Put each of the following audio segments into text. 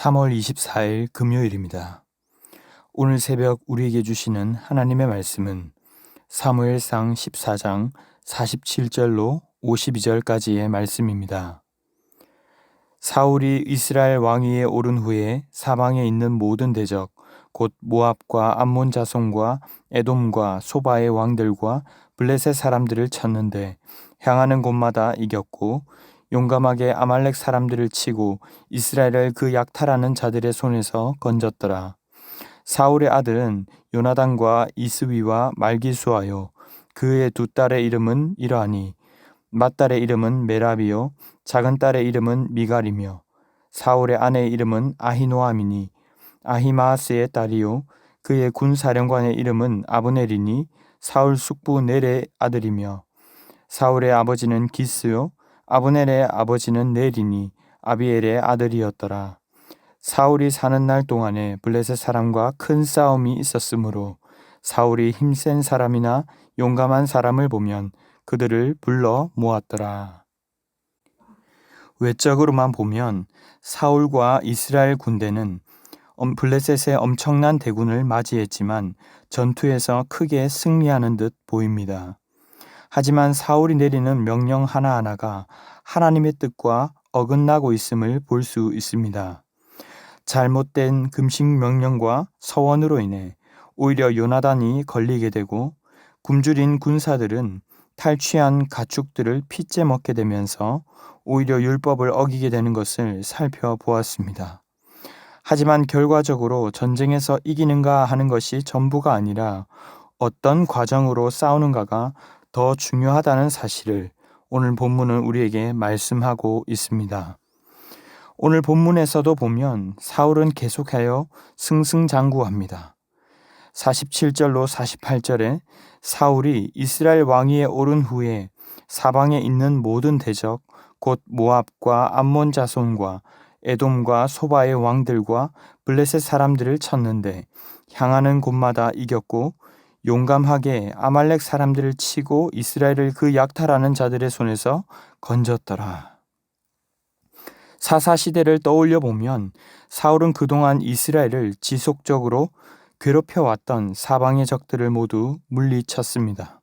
3월 24일 금요일입니다. 오늘 새벽 우리에게 주시는 하나님의 말씀은 사무엘상 14장 47절로 52절까지의 말씀입니다. 사울이 이스라엘 왕위에 오른 후에 사방에 있는 모든 대적 곧 모압과 암몬 자손과 에돔과 소바의 왕들과 블레셋 사람들을 쳤는데 향하는 곳마다 이겼고 용감하게 아말렉 사람들을 치고 이스라엘을 그 약탈하는 자들의 손에서 건졌더라. 사울의 아들은 요나단과 이스위와 말기수하요 그의 두 딸의 이름은 이러하니 맏딸의 이름은 메라비요 작은 딸의 이름은 미갈이며 사울의 아내의 이름은 아히노아미니 아히마아스의 딸이요 그의 군사령관의 이름은 아브넬이니 사울 숙부 넬의 아들이며 사울의 아버지는 기스요 아브넬의 아버지는 넬이니 아비엘의 아들이었더라. 사울이 사는 날 동안에 블레셋 사람과 큰 싸움이 있었으므로 사울이 힘센 사람이나 용감한 사람을 보면 그들을 불러 모았더라. 외적으로만 보면 사울과 이스라엘 군대는 블레셋의 엄청난 대군을 맞이했지만 전투에서 크게 승리하는 듯 보입니다. 하지만 사울이 내리는 명령 하나하나가 하나님의 뜻과 어긋나고 있음을 볼 수 있습니다. 잘못된 금식 명령과 서원으로 인해 오히려 요나단이 걸리게 되고 굶주린 군사들은 탈취한 가축들을 핏째 먹게 되면서 오히려 율법을 어기게 되는 것을 살펴보았습니다. 하지만 결과적으로 전쟁에서 이기는가 하는 것이 전부가 아니라 어떤 과정으로 싸우는가가 더 중요하다는 사실을 오늘 본문은 우리에게 말씀하고 있습니다. 오늘 본문에서도 보면 사울은 계속하여 승승장구합니다. 47절로 48절에 사울이 이스라엘 왕위에 오른 후에 사방에 있는 모든 대적 곧 모압과 암몬 자손과 에돔과 소바의 왕들과 블레셋 사람들을 쳤는데 향하는 곳마다 이겼고 용감하게 아말렉 사람들을 치고 이스라엘을 그 약탈하는 자들의 손에서 건졌더라. 사사시대를 떠올려 보면 사울은 그동안 이스라엘을 지속적으로 괴롭혀왔던 사방의 적들을 모두 물리쳤습니다.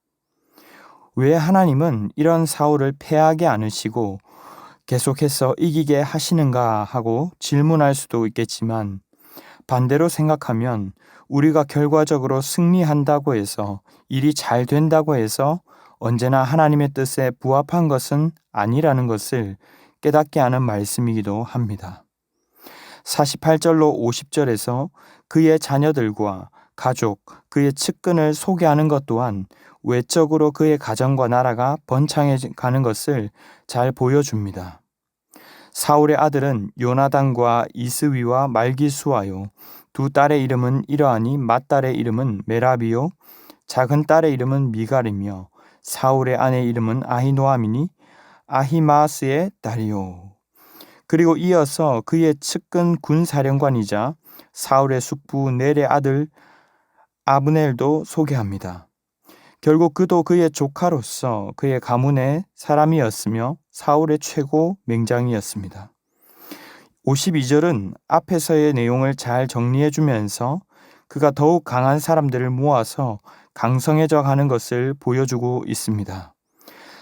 왜 하나님은 이런 사울을 패하게 않으시고 계속해서 이기게 하시는가 하고 질문할 수도 있겠지만 반대로 생각하면 우리가 결과적으로 승리한다고 해서 일이 잘 된다고 해서 언제나 하나님의 뜻에 부합한 것은 아니라는 것을 깨닫게 하는 말씀이기도 합니다. 48절로 50절에서 그의 자녀들과 가족, 그의 측근을 소개하는 것 또한 외적으로 그의 가정과 나라가 번창해 가는 것을 잘 보여줍니다. 사울의 아들은 요나단과 이스위와 말기수하요 두 딸의 이름은 이러하니 맏딸의 이름은 메라비요 작은 딸의 이름은 미갈이며 사울의 아내의 이름은 아히노아미니 아히마아스의 딸이요. 그리고 이어서 그의 측근 군사령관이자 사울의 숙부 넬의 아들 아브넬도 소개합니다. 결국 그도 그의 조카로서 그의 가문의 사람이었으며 사울의 최고 맹장이었습니다. 52절은 앞에서의 내용을 잘 정리해 주면서 그가 더욱 강한 사람들을 모아서 강성해져 가는 것을 보여주고 있습니다.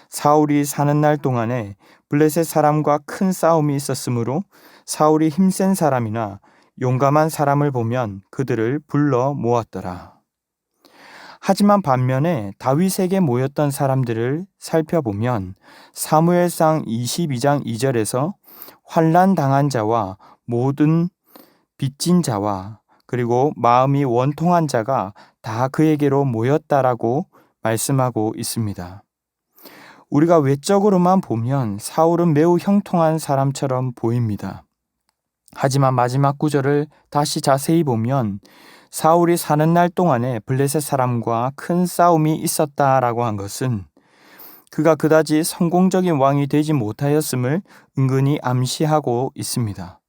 사울이 사는 날 동안에 블레셋 사람과 큰 싸움이 있었으므로 사울이 힘센 사람이나 용감한 사람을 보면 그들을 불러 모았더라. 하지만 반면에 다윗에게 모였던 사람들을 살펴보면 사무엘상 22장 2절에서 환난 당한 자와 모든 빚진 자와 그리고 마음이 원통한 자가 다 그에게로 모였다라고 말씀하고 있습니다. 우리가 외적으로만 보면 사울은 매우 형통한 사람처럼 보입니다. 하지만 마지막 구절을 다시 자세히 보면 사울이 사는 날 동안에 블레셋 사람과 큰 싸움이 있었다라고 한 것은 그가 그다지 성공적인 왕이 되지 못하였음을 은근히 암시하고 있습니다.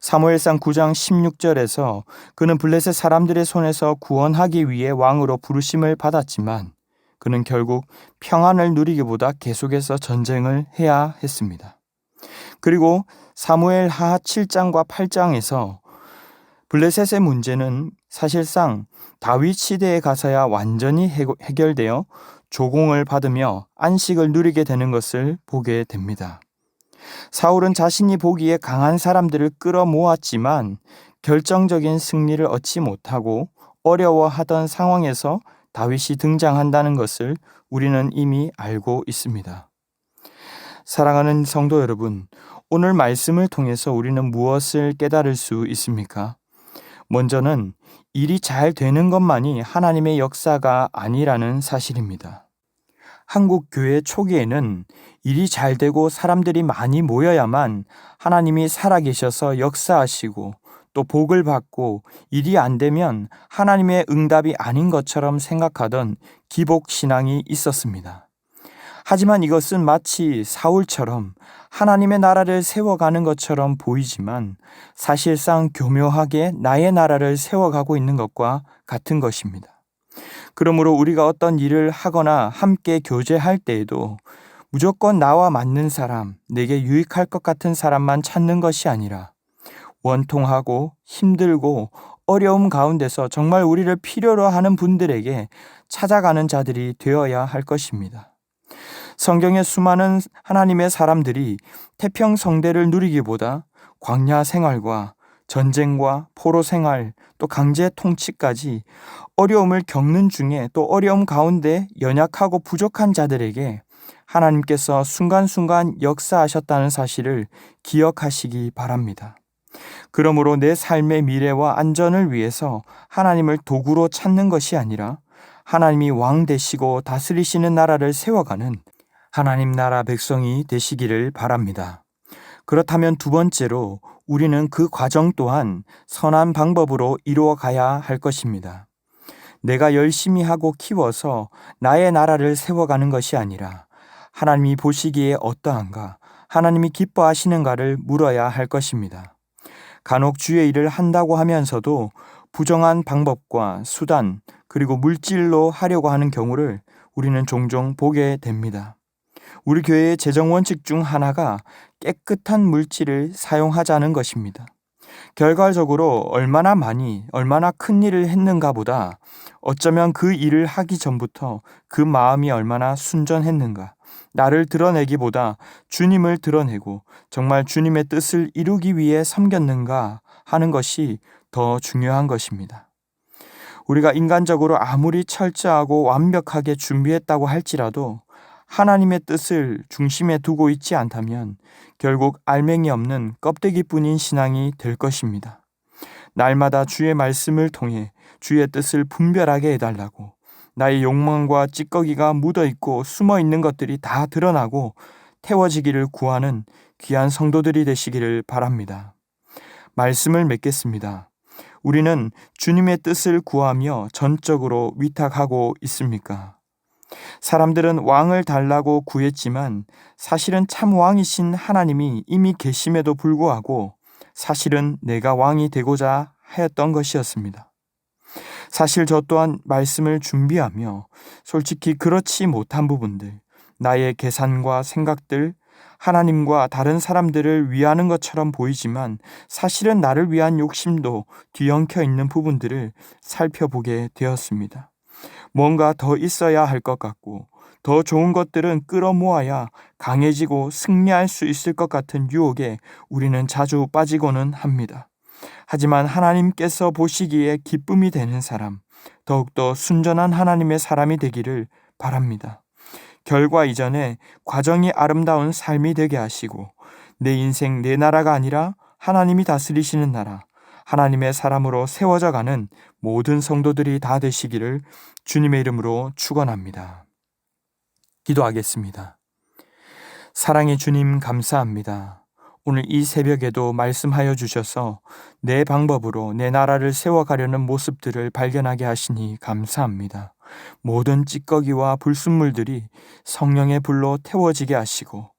사무엘상 9장 16절에서 그는 블레셋 사람들의 손에서 구원하기 위해 왕으로 부르심을 받았지만 그는 결국 평안을 누리기보다 계속해서 전쟁을 해야 했습니다. 그리고 사무엘 하하 7장과 8장에서 블레셋의 문제는 사실상 다윗 시대에 가서야 완전히 해결되어 조공을 받으며 안식을 누리게 되는 것을 보게 됩니다. 사울은 자신이 보기에 강한 사람들을 끌어모았지만 결정적인 승리를 얻지 못하고 어려워하던 상황에서 다윗이 등장한다는 것을 우리는 이미 알고 있습니다. 사랑하는 성도 여러분, 오늘 말씀을 통해서 우리는 무엇을 깨달을 수 있습니까? 먼저는 일이 잘 되는 것만이 하나님의 역사가 아니라는 사실입니다. 한국 교회 초기에는 일이 잘 되고 사람들이 많이 모여야만 하나님이 살아계셔서 역사하시고 또 복을 받고, 일이 안 되면 하나님의 응답이 아닌 것처럼 생각하던 기복신앙이 있었습니다. 하지만 이것은 마치 사울처럼 하나님의 나라를 세워가는 것처럼 보이지만 사실상 교묘하게 나의 나라를 세워가고 있는 것과 같은 것입니다. 그러므로 우리가 어떤 일을 하거나 함께 교제할 때에도 무조건 나와 맞는 사람, 내게 유익할 것 같은 사람만 찾는 것이 아니라 원통하고 힘들고 어려움 가운데서 정말 우리를 필요로 하는 분들에게 찾아가는 자들이 되어야 할 것입니다. 성경의 수많은 하나님의 사람들이 태평성대를 누리기보다 광야 생활과 전쟁과 포로 생활, 또 강제 통치까지 어려움을 겪는 중에 또 어려움 가운데 연약하고 부족한 자들에게 하나님께서 순간순간 역사하셨다는 사실을 기억하시기 바랍니다. 그러므로 내 삶의 미래와 안전을 위해서 하나님을 도구로 찾는 것이 아니라 하나님이 왕 되시고 다스리시는 나라를 세워가는 하나님 나라 백성이 되시기를 바랍니다. 그렇다면 두 번째로 우리는 그 과정 또한 선한 방법으로 이루어 가야 할 것입니다. 내가 열심히 하고 키워서 나의 나라를 세워가는 것이 아니라 하나님이 보시기에 어떠한가, 하나님이 기뻐하시는가를 물어야 할 것입니다. 간혹 주의 일을 한다고 하면서도 부정한 방법과 수단 그리고 물질로 하려고 하는 경우를 우리는 종종 보게 됩니다. 우리 교회의 재정 원칙 중 하나가 깨끗한 물질을 사용하자는 것입니다. 결과적으로 얼마나 많이, 얼마나 큰 일을 했는가 보다 어쩌면 그 일을 하기 전부터 그 마음이 얼마나 순전했는가, 나를 드러내기보다 주님을 드러내고 정말 주님의 뜻을 이루기 위해 섬겼는가 하는 것이 더 중요한 것입니다. 우리가 인간적으로 아무리 철저하고 완벽하게 준비했다고 할지라도 하나님의 뜻을 중심에 두고 있지 않다면 결국 알맹이 없는 껍데기뿐인 신앙이 될 것입니다. 날마다 주의 말씀을 통해 주의 뜻을 분별하게 해달라고, 나의 욕망과 찌꺼기가 묻어있고 숨어있는 것들이 다 드러나고 태워지기를 구하는 귀한 성도들이 되시기를 바랍니다. 말씀을 맺겠습니다. 우리는 주님의 뜻을 구하며 전적으로 위탁하고 있습니까? 사람들은 왕을 달라고 구했지만 사실은 참 왕이신 하나님이 이미 계심에도 불구하고 사실은 내가 왕이 되고자 하였던 것이었습니다. 사실 저 또한 말씀을 준비하며 솔직히 그렇지 못한 부분들, 나의 계산과 생각들, 하나님과 다른 사람들을 위하는 것처럼 보이지만 사실은 나를 위한 욕심도 뒤엉켜 있는 부분들을 살펴보게 되었습니다. 뭔가 더 있어야 할 것 같고 더 좋은 것들은 끌어모아야 강해지고 승리할 수 있을 것 같은 유혹에 우리는 자주 빠지고는 합니다. 하지만 하나님께서 보시기에 기쁨이 되는 사람, 더욱더 순전한 하나님의 사람이 되기를 바랍니다. 결과 이전에 과정이 아름다운 삶이 되게 하시고 내 인생 내 나라가 아니라 하나님이 다스리시는 나라, 하나님의 사람으로 세워져 가는 모든 성도들이 다 되시기를 주님의 이름으로 축원합니다. 기도하겠습니다. 사랑의 주님 감사합니다. 오늘 이 새벽에도 말씀하여 주셔서 내 방법으로 내 나라를 세워가려는 모습들을 발견하게 하시니 감사합니다. 모든 찌꺼기와 불순물들이 성령의 불로 태워지게 하시고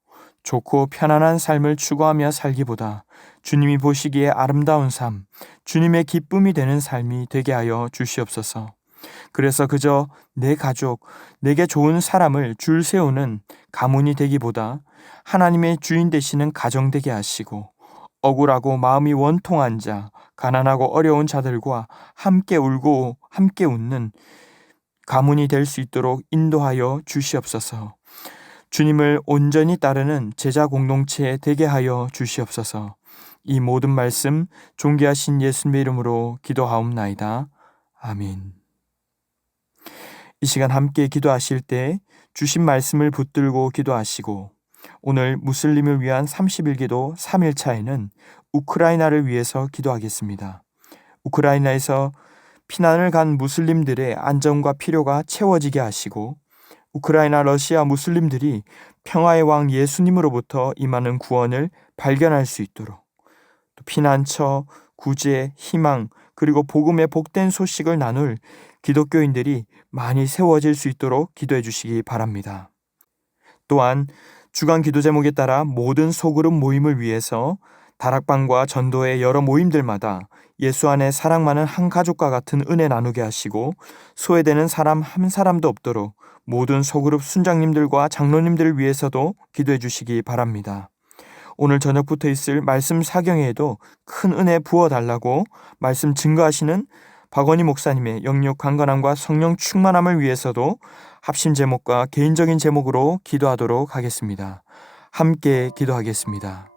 좋고 편안한 삶을 추구하며 살기보다 주님이 보시기에 아름다운 삶, 주님의 기쁨이 되는 삶이 되게 하여 주시옵소서. 그래서 그저 내 가족, 내게 좋은 사람을 줄 세우는 가문이 되기보다 하나님의 주인 되시는 가정 되게 하시고 억울하고 마음이 원통한 자, 가난하고 어려운 자들과 함께 울고 함께 웃는 가문이 될 수 있도록 인도하여 주시옵소서. 주님을 온전히 따르는 제자 공동체에 되게 하여 주시옵소서. 이 모든 말씀 존귀하신 예수님의 이름으로 기도하옵나이다. 아멘. 이 시간 함께 기도하실 때 주신 말씀을 붙들고 기도하시고, 오늘 무슬림을 위한 30일기도 3일차에는 우크라이나를 위해서 기도하겠습니다. 우크라이나에서 피난을 간 무슬림들의 안전과 필요가 채워지게 하시고, 우크라이나 러시아 무슬림들이 평화의 왕 예수님으로부터 임하는 구원을 발견할 수 있도록, 또 피난처, 구제, 희망, 그리고 복음의 복된 소식을 나눌 기독교인들이 많이 세워질 수 있도록 기도해 주시기 바랍니다. 또한 주간 기도 제목에 따라 모든 소그룹 모임을 위해서 다락방과 전도의 여러 모임들마다 예수 안에 사랑 많은 한 가족과 같은 은혜 나누게 하시고, 소외되는 사람 한 사람도 없도록 모든 소그룹 순장님들과 장로님들을 위해서도 기도해 주시기 바랍니다. 오늘 저녁부터 있을 말씀 사경회에도 큰 은혜 부어달라고 말씀 증거하시는 박원희 목사님의 영육 강건함과 성령 충만함을 위해서도 합심 제목과 개인적인 제목으로 기도하도록 하겠습니다. 함께 기도하겠습니다.